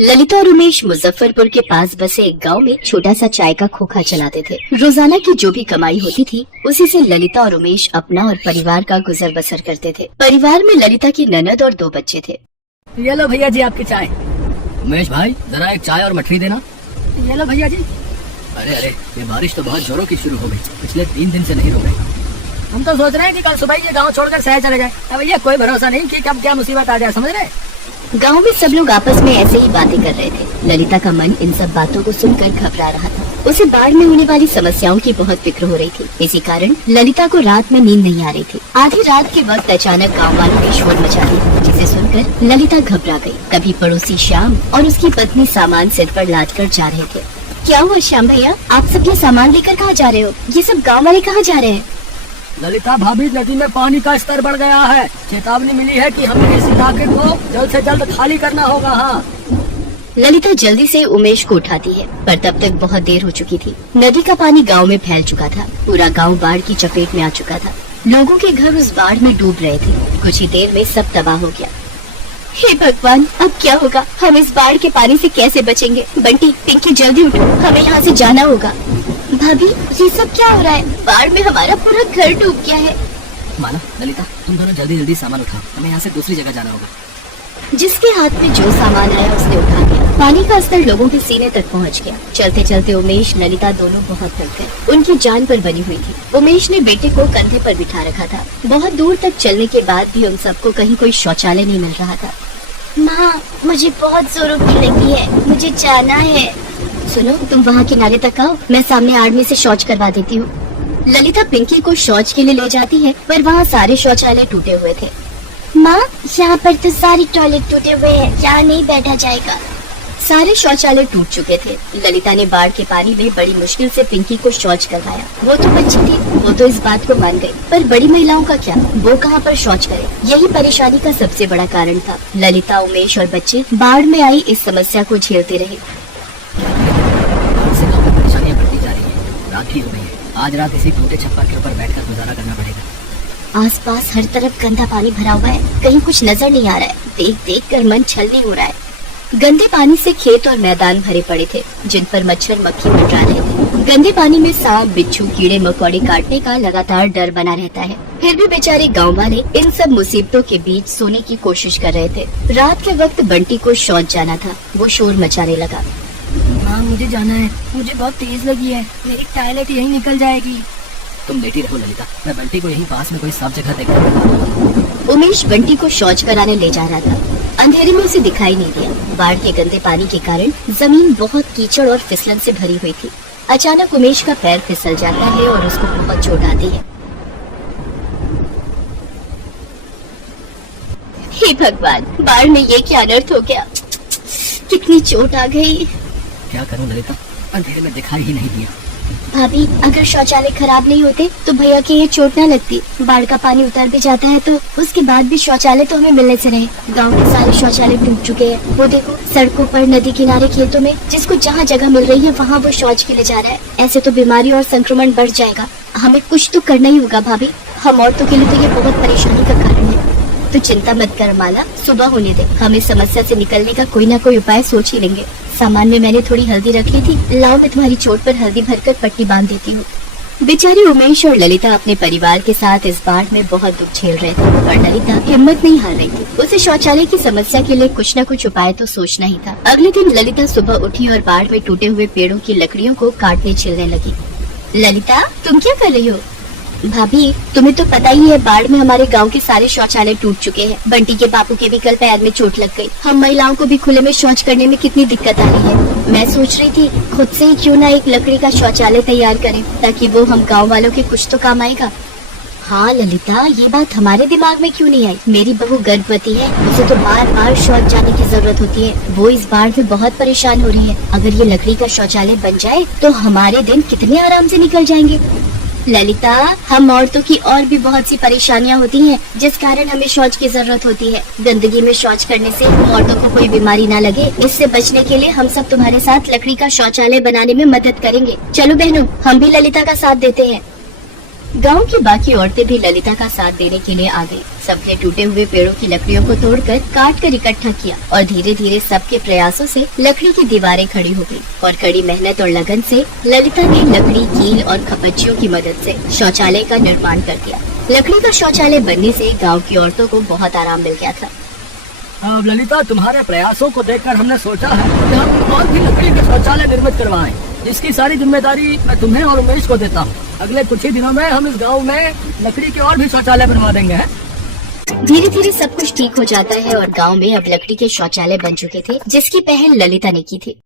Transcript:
ललिता और उमेश मुजफ्फरपुर के पास बसे एक गांव में छोटा सा चाय का खोखा चलाते थे। रोजाना की जो भी कमाई होती थी उसी से ललिता और उमेश अपना और परिवार का गुजर बसर करते थे। परिवार में ललिता की ननद और 2 बच्चे थे। ये लो भैया जी आपकी चाय। उमेश भाई जरा एक चाय और मठरी देना। ये लो भैया जी। अरे अरे ये बारिश तो बहुत जोरों की शुरू हो गई, पिछले 3 दिन से नहीं रुक रही। हम तो सोच रहे हैं कि कल सुबह ये गांव छोड़कर शहर चले जाए। अब भैया कोई भरोसा नहीं कि कब क्या मुसीबत आ जाए, समझ रहे। गांव में सब लोग आपस में ऐसे ही बातें कर रहे थे। ललिता का मन इन सब बातों को सुनकर घबरा रहा था। उसे बाढ़ में होने वाली समस्याओं की बहुत फिक्र हो रही थी। इसी कारण ललिता को रात में नींद नहीं आ रही थी। आधी रात के वक्त अचानक गांव वालों ने शोर मचा दिया, जिसे सुनकर ललिता घबरा गई। तभी पड़ोसी श्याम और उसकी पत्नी सामान सिर पर लाद कर जा रहे थे। क्या हुआ श्याम भैया, आप सब ये सामान लेकर कहाँ जा रहे हो? ये सब गाँव वाले कहाँ जा रहे हैं? ललिता भाभी, नदी में पानी का स्तर बढ़ गया है। चेतावनी मिली है कि हमें इस इलाके को जल्द से जल्द खाली करना होगा। हाँ। ललिता जल्दी से उमेश को उठाती है, पर तब तक बहुत देर हो चुकी थी। नदी का पानी गांव में फैल चुका था। पूरा गांव बाढ़ की चपेट में आ चुका था। लोगों के घर उस बाढ़ में डूब रहे थे। कुछ ही देर में सब तबाह हो गया। हे भगवान, अब क्या होगा? हम इस बाढ़ के पानी से कैसे बचेंगे? बंटी, पिंकी, जल्दी उठो, हमें यहाँ से जाना होगा। भाभी, ये सब क्या हो रहा है? बाढ़ में हमारा पूरा घर डूब गया है। मानो ललिता, तुम दोनों जल्दी जल्दी सामान उठाओ, हमें यहाँ से दूसरी जगह जाना होगा। जिसके हाथ में जो सामान आया उसने उठा लिया। पानी का स्तर लोगों के सीने तक पहुंच गया। चलते चलते उमेश, ललिता दोनों बहुत थक गए। उनकी जान पर बनी हुई थी। उमेश ने बेटे को कंधे पर बिठा रखा था। बहुत दूर तक चलने के बाद भी उन सबको कहीं कोई शौचालय नहीं मिल रहा था। माँ, मुझे बहुत जोरों की लगी है, मुझे जाना है। सुनो, तुम वहाँ किनारे तक आओ, मैं सामने आदमी से शौच करवा देती हूँ। ललिता पिंकी को शौच के लिए ले जाती है, पर वहाँ सारे शौचालय टूटे हुए थे। माँ, यहाँ पर तो सारी टॉयलेट टूटे हुए हैं, यहाँ नहीं बैठा जाएगा। सारे शौचालय टूट चुके थे। ललिता ने बाढ़ के पानी में बड़ी मुश्किल से पिंकी को शौच करवाया। वो तो बच्ची थी, वो तो इस बात को मान गई, पर बड़ी महिलाओं का क्या? वो कहाँ पर शौच करे? यही परेशानी का सबसे बड़ा कारण था। ललिता, उमेश और बच्चे बाढ़ में आई इस समस्या को झेलते रहे। परेशानियाँ बढ़ती जा रही है। रात ही हो गई है। आज रात इसी टूटे छप्पर के ऊपर बैठकर गुजारा करना पड़ेगा। आसपास हर तरफ गंदा पानी भरा हुआ है, कहीं कुछ नजर नहीं आ रहा है। देख देख कर मन छलनी हो रहा है। गंदे पानी से खेत और मैदान भरे पड़े थे, जिन पर मच्छर मक्खी मंडरा रहे थे। गंदे पानी में सांप, बिच्छू, कीड़े मकोड़े काटने का लगातार डर बना रहता है। फिर भी बेचारे गांव वाले इन सब मुसीबतों के बीच सोने की कोशिश कर रहे थे। रात के वक्त बंटी को शौच जाना था। वो शोर मचाने लगा। हाँ, मुझे जाना है, मुझे बहुत तेज लगी है, मेरी टॉयलेट यहीं निकल जाएगी। तुम लेटी रहो ललिता, मैं बंटी को यहीं पास में कोई साफ जगह देखता। उमेश बंटी को शौच कराने ले जा रहा था। अंधेरे में उसे दिखाई नहीं दिया। बाढ़ के गंदे पानी के कारण जमीन बहुत कीचड़ और फिसलन से भरी हुई थी। अचानक उमेश का पैर फिसल जाता है और उसको बहुत चोट आती है। हे भगवान, बाढ़ में ये क्या अनर्थ हो गया? कितनी चोट आ गई। क्या करूं ललिता, अंधेरे में दिखाई ही नहीं दिया। भाभी, अगर शौचालय खराब नहीं होते तो भैया की ये चोट न लगती। बाढ़ का पानी उतर भी जाता है तो उसके बाद भी शौचालय तो हमें मिलने से रहे। गांव के सारे शौचालय टूट चुके हैं। वो देखो, सड़कों पर, नदी किनारे, खेतों में, जिसको जहाँ जगह मिल रही है वहाँ वो शौच के लिए जा रहा है। ऐसे तो बीमारी और संक्रमण बढ़ जाएगा। हमें कुछ तो करना ही होगा भाभी। हम औरतों के लिए तो ये बहुत परेशानी का कारण है। तो चिंता मत कर माला, सुबह होने दे, हम इस समस्या से निकलने का कोई ना कोई उपाय सोच ही लेंगे। सामान में मैंने थोड़ी हल्दी रख ली थी, लाओ मैं तुम्हारी चोट पर हल्दी भरकर पट्टी बांध देती हूँ। बेचारी उमेश और ललिता अपने परिवार के साथ इस बाढ़ में बहुत दुख झेल रहे थे, और ललिता हिम्मत नहीं हार रही थी। उसे शौचालय की समस्या के लिए कुछ न कुछ उपाय तो सोचना ही था। अगले दिन ललिता सुबह उठी और बाढ़ में टूटे हुए पेड़ों की लकड़ियों को काटने छिलने लगी। ललिता, तुम क्या कर रही हो? भाभी, तुम्हें तो पता ही है, बाढ़ में हमारे गांव के सारे शौचालय टूट चुके हैं। बंटी के बापू के भी कल पैर में चोट लग गई। हम महिलाओं को भी खुले में शौच करने में कितनी दिक्कत आ रही है। मैं सोच रही थी खुद से ही क्यों ना एक लकड़ी का शौचालय तैयार करें, ताकि वो हम गांव वालों के कुछ तो काम आएगा। हाँ ललिता, ये बात हमारे दिमाग में क्यों नहीं आई? मेरी बहू गर्भवती है, उसे तो बार बार शौच जाने की जरूरत होती है। वो इस बाढ़ में बहुत परेशान हो रही है। अगर ये लकड़ी का शौचालय बन जाए तो हमारे दिन कितने आराम से निकल जाएंगे। ललिता, हम औरतों की और भी बहुत सी परेशानियां होती हैं, जिस कारण हमें शौच की जरूरत होती है। गंदगी में शौच करने से औरतों को कोई बीमारी ना लगे, इससे बचने के लिए हम सब तुम्हारे साथ लकड़ी का शौचालय बनाने में मदद करेंगे। चलो बहनों, हम भी ललिता का साथ देते हैं। गांव की बाकी औरतें भी ललिता का साथ देने के लिए आ गई। सबने टूटे हुए पेड़ों की लकड़ियों को तोड़कर काट कर इकट्ठा किया और धीरे धीरे सबके प्रयासों से लकड़ी की दीवारें खड़ी हो गई। और कड़ी मेहनत और लगन से ललिता ने लकड़ी, कील और खपच्चियों की मदद से शौचालय का निर्माण कर दिया। लकड़ी का शौचालय बनने से गाँव की औरतों को बहुत आराम मिल गया था। अब ललिता, तुम्हारे प्रयासों को देखकर हमने सोचा है कि हम और भी लकड़ी के शौचालय निर्मित करवाएं, जिसकी सारी जिम्मेदारी मैं तुम्हें और उमेश को देता हूँ। अगले कुछ ही दिनों में हम इस गांव में लकड़ी के और भी शौचालय बनवा देंगे। धीरे धीरे सब कुछ ठीक हो जाता है और गांव में अब लकड़ी के शौचालय बन चुके थे, जिसकी पहल ललिता ने की थी।